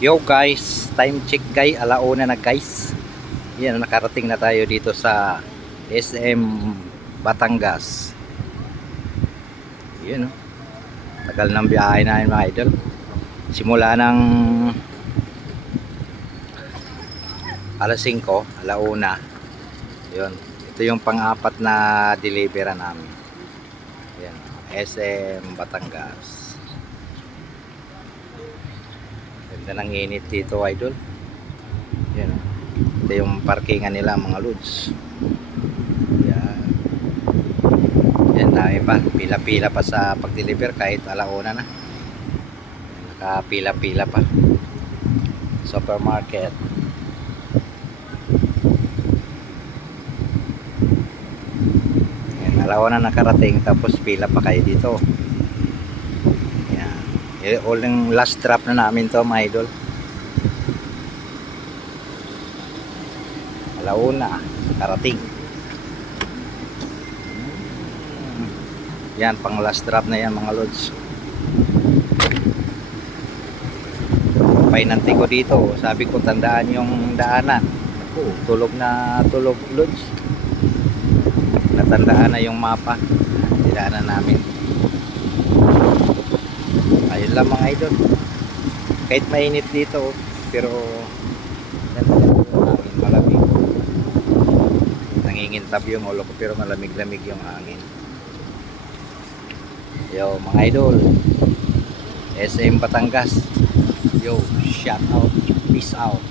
Yo guys, time check guys, alauna na guys. Yan, nakarating na tayo dito sa SM Batangas. Yun, oh. Tagal ng biyahe namin mga idol. Simula ng alas 5, alauna. Yun, ito yung pang-apat na delivery namin. Yan, SM Batangas. Ganda ng init dito idol. Yan, ito yung parkingan nila mga lods. Yan. Yan, dami pa. Pila-pila pa sa pag-deliver kahit alauna na. Nakapila-pila pa. Supermarket. Yan, alauna nakarating tapos pila pa kayo dito. All yung last drop na namin to mga idol. Alauna karating. Yan, pang last drop na yan mga lods. Painanti ko dito, sabi ko tandaan yung daanan. Tulog na tulog lods. Natandaan na yung mapa. Daanan namin. Ayun lang mga idol. Kahit mainit dito, pero hangin malamig. Nangingintab yung ulo ko pero malamig-lamig yung hangin. Yo mga idol, SM Batangas. Yo, shout out, peace out.